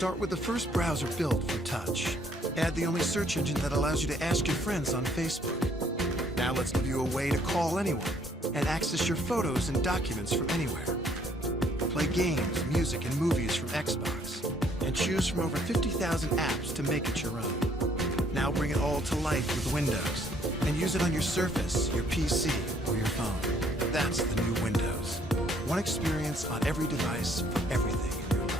Start with the first browser built for touch. Add the only search engine that allows you to ask your friends on Facebook. Now let's give you a way to call anyone and access your photos and documents from anywhere. Play games, music, and movies from Xbox, and choose from over 50,000 apps to make it your own. Now bring it all to life with Windows, and use it on your Surface, your PC, or your phone. That's the new Windows. One experience on every device for everything in your life.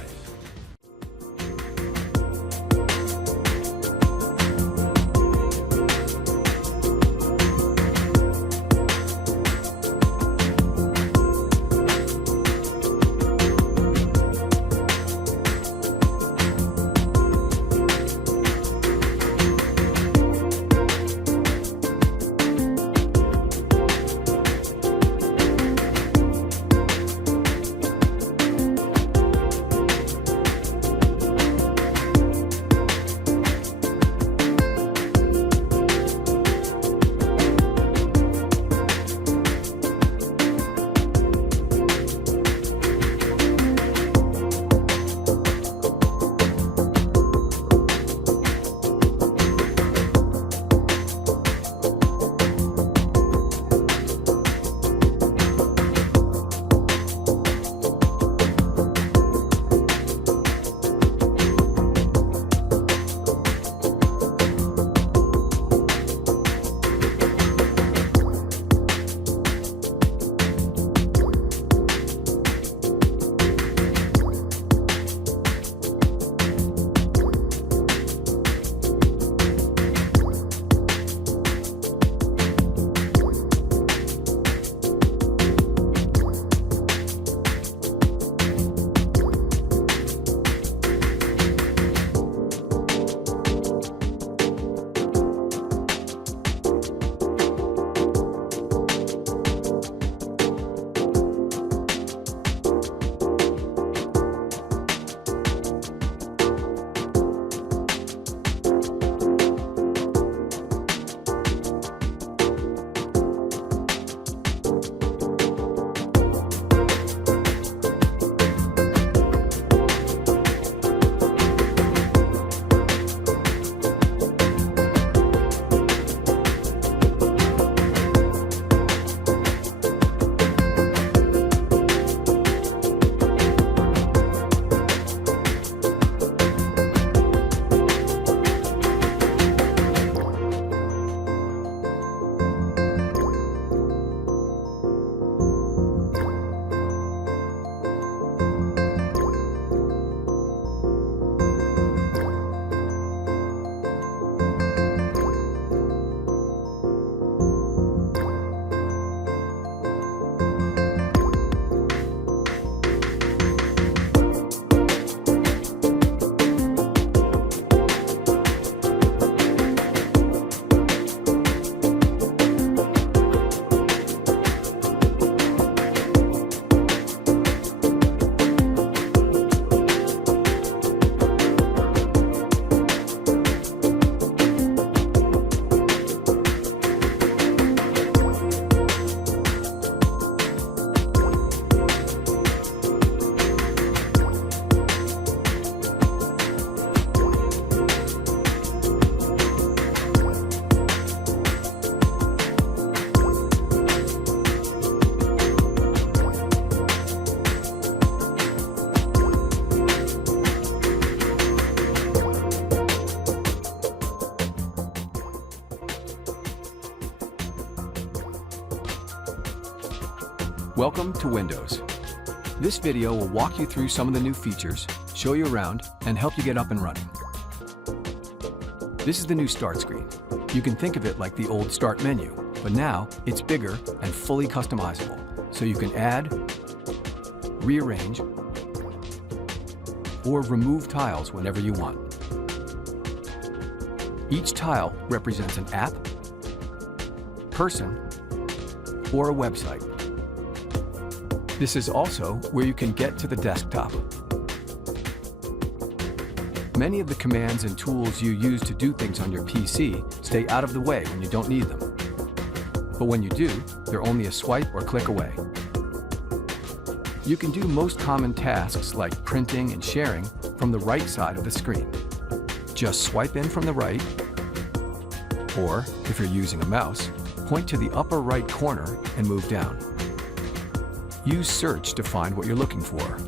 Welcome to Windows. This video will walk you through some of the new features, show you around, and help you get up and running. This is the new Start screen. You can think of it like the old Start menu, but now it's bigger and fully customizable, so you can add, rearrange, or remove tiles whenever you want. Each tile represents an app, person, or a website. This is also where you can get to the desktop. Many of the commands and tools you use to do things on your PC stay out of the way when you don't need them. But when you do, they're only a swipe or click away. You can do most common tasks like printing and sharing from the right side of the screen. Just swipe in from the right, or if you're using a mouse, point to the upper right corner and move down. Use search to find what you're looking for.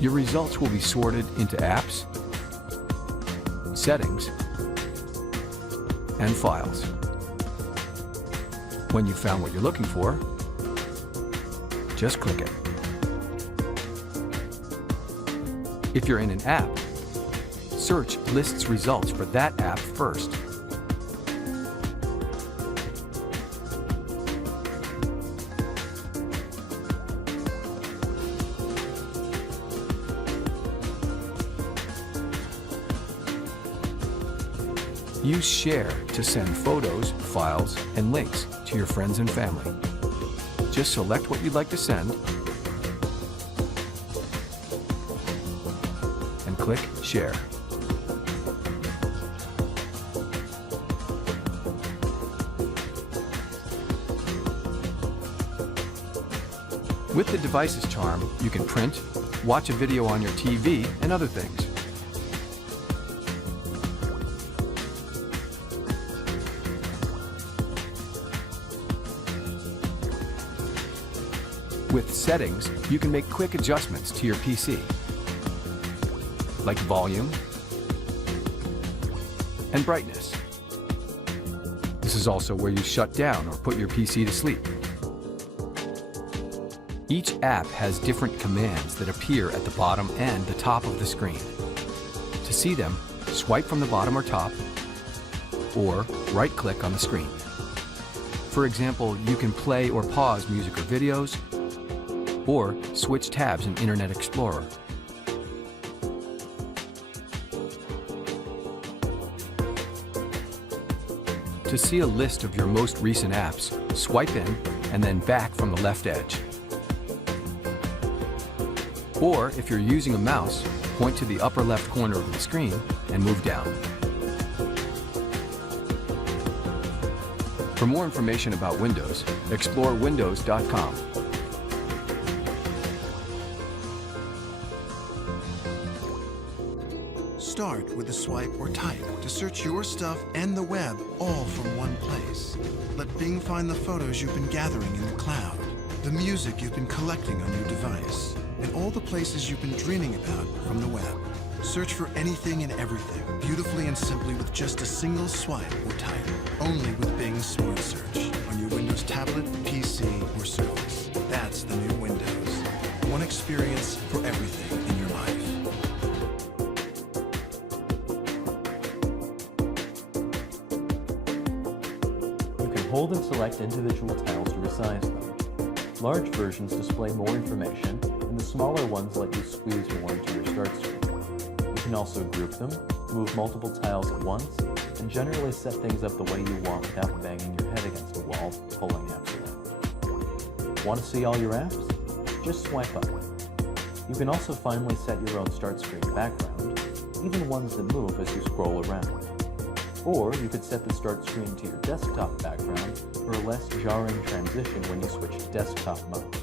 Your results will be sorted into apps, settings, and files. When you've found what you're looking for, just click it. If you're in an app, search lists results for that app first. Use Share to send photos, files, and links to your friends and family. Just select what you'd like to send and click Share. With the device's charm, you can print, watch a video on your TV, and other things. With settings, you can make quick adjustments to your PC, like volume and brightness. This is also where you shut down or put your PC to sleep. Each app has different commands that appear at the bottom and the top of the screen. To see them, swipe from the bottom or top, or right-click on the screen. For example, you can play or pause music or videos, or switch tabs in Internet Explorer. To see a list of your most recent apps, swipe in and then back from the left edge. Or if you're using a mouse, point to the upper left corner of the screen and move down. For more information about Windows, explore windows.com. Start with a swipe or type to search your stuff and the web all from one place. Let Bing find the photos you've been gathering in the cloud, the music you've been collecting on your device, and all the places you've been dreaming about from the web. Search for anything and everything, beautifully and simply with just a single swipe or type. Only with Bing Smart Search on your Windows tablet, PC, or Surface. That's the new Windows. One experience for everything in your life. You can hold and select individual tiles to resize them. Large versions display more information, and the smaller ones let you squeeze more into your start screen. You can also group them, move multiple tiles at once, and generally set things up the way you want without banging your head against a wall, pulling apps around. Want to see all your apps? Just swipe up. You can also finally set your own start screen background, even ones that move as you scroll around. Or you could set the start screen to your desktop background for a less jarring transition when you switch to desktop mode.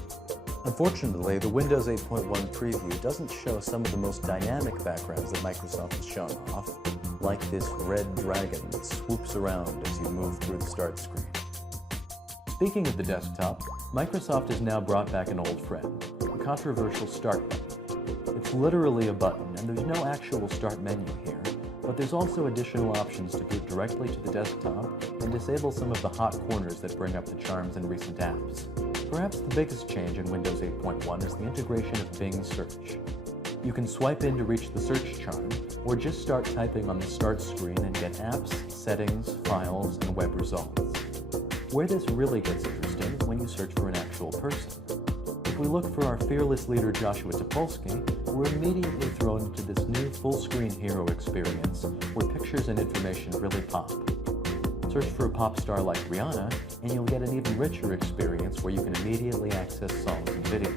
Unfortunately, the Windows 8.1 preview doesn't show some of the most dynamic backgrounds that Microsoft has shown off, like this red dragon that swoops around as you move through the start screen. Speaking of the desktop, Microsoft has now brought back an old friend, the controversial Start button. It's literally a button, and there's no actual Start menu here, but there's also additional options to boot directly to the desktop and disable some of the hot corners that bring up the charms in recent apps. Perhaps the biggest change in Windows 8.1 is the integration of Bing Search. You can swipe in to reach the search charm, or just start typing on the start screen and get apps, settings, files, and web results. Where this really gets interesting is when you search for an actual person. If we look for our fearless leader Joshua Topolsky, we're immediately thrown into this new full-screen hero experience where pictures and information really pop. Search for a pop star like Rihanna, and you'll get an even richer experience where you can immediately access songs and videos.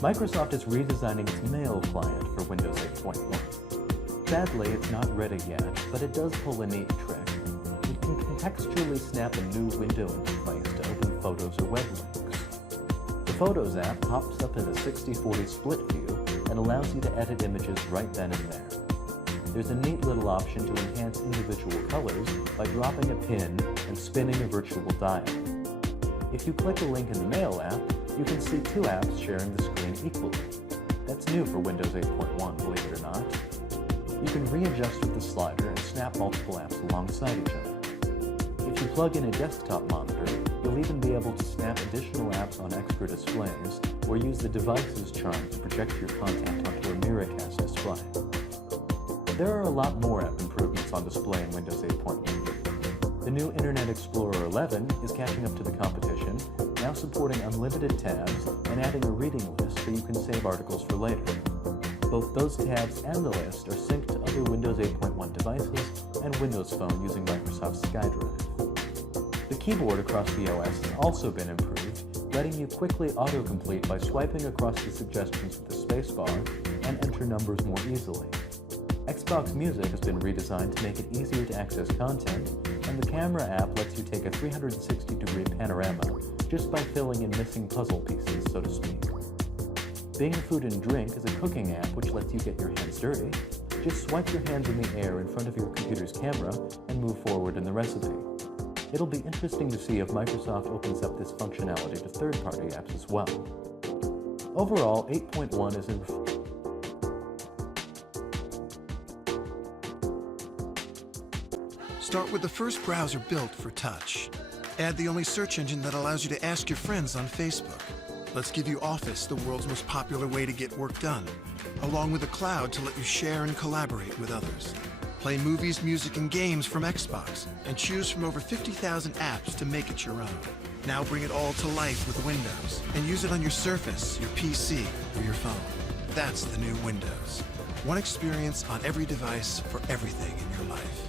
Microsoft is redesigning its Mail client for Windows 8.1. Sadly, it's not ready yet, but it does pull a neat trick. It can contextually snap a new window into place to open photos or web links. Photos app pops up in a 60/40 split view and allows you to edit images right then and there. There's a neat little option to enhance individual colors by dropping a pin and spinning a virtual dial. If you click a link in the Mail app, you can see two apps sharing the screen equally. That's new for Windows 8.1, believe it or not. You can readjust with the slider and snap multiple apps alongside each other. If you plug in a desktop monitor, you'll even be able to snap additional apps on extra displays or use the device's charm to project your content onto a Miracast display. There are a lot more app improvements on display in Windows 8.1. The new Internet Explorer 11 is catching up to the competition, now supporting unlimited tabs and adding a reading list so you can save articles for later. Both those tabs and the list are synced to other Windows 8.1 devices and Windows Phone using Microsoft's SkyDrive. The keyboard across the OS has also been improved, letting you quickly autocomplete by swiping across the suggestions with the spacebar and enter numbers more easily. Xbox Music has been redesigned to make it easier to access content, and the camera app lets you take a 360-degree panorama just by filling in missing puzzle pieces, so to speak. Bing Food and Drink is a cooking app which lets you get your hands dirty. Just swipe your hands in the air in front of your computer's camera and move forward in the recipe. It'll be interesting to see if Microsoft opens up this functionality to third-party apps as well. Overall, 8.1 is Start with the first browser built for touch. Add the only search engine that allows you to ask your friends on Facebook. Let's give you Office, the world's most popular way to get work done, along with a cloud to let you share and collaborate with others. Play movies, music, and games from Xbox, and choose from over 50,000 apps to make it your own. Now bring it all to life with Windows, and use it on your Surface, your PC, or your phone. That's the new Windows. One experience on every device for everything in your life.